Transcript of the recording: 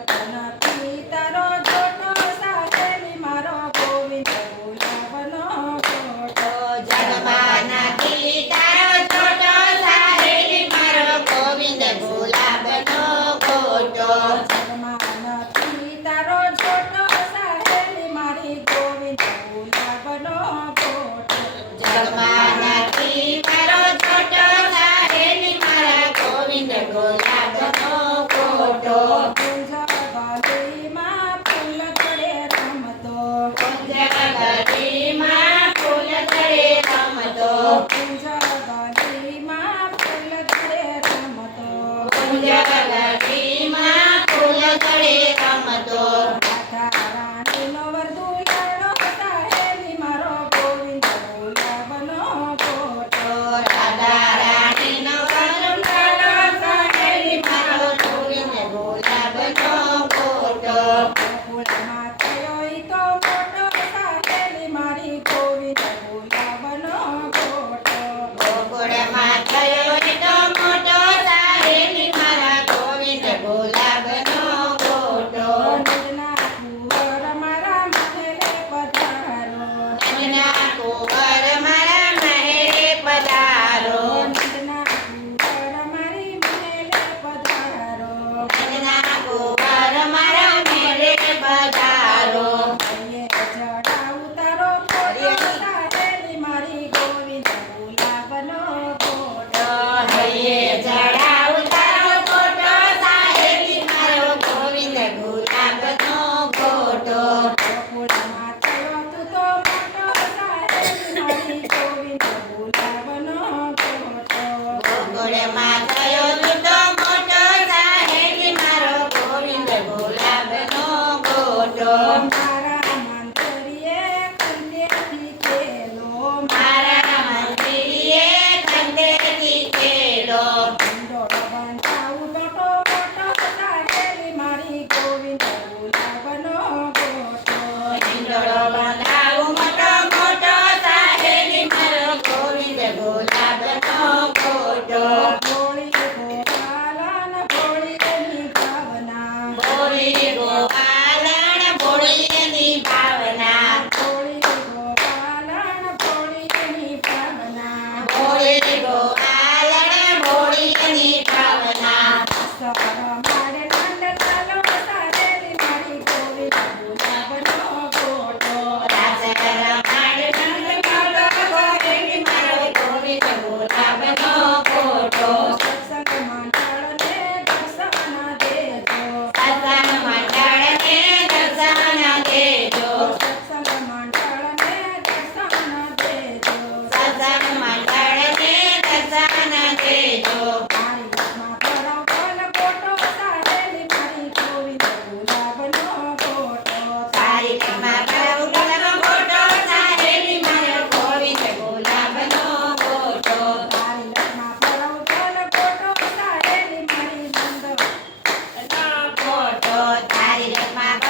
Vâng, cho kênh Lord. Lord, mighty up my